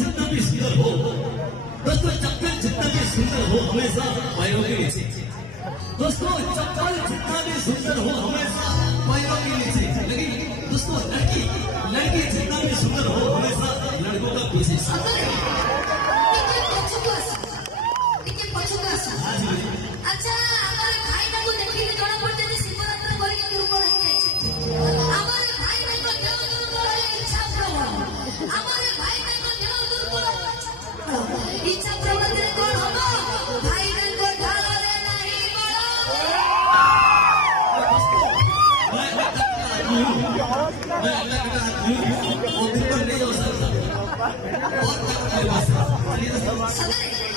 जितना भी सुंदर हो, दोस्तों चप्पल जितना भी सुंदर हो हमेशा पैरों के नीचे। दोस्तों चप्पल जितना भी सुंदर हो हमेशा पैरों के नीचे, लेकिन दोस्तों लड़की जितना भी सुंदर हो हमेशा लड़कों का पीछे। अच्छा हमारे भाई ना को देखी के जोड़ा पड़ते ने शिवरात्रि करे के दुर्बल हो जाय छै। हमारे भाई ना को देव दुर्बल है इच्छा प्रबल। हमारे भाई ना को देव दुर्बल इच्छा प्रबल रे कोन होबो? भाई ना को ढाला रे नहीं बड़ो। मैं अल्लाह का आदमी हूं और ऊपर नहीं हो सकता। और चलिए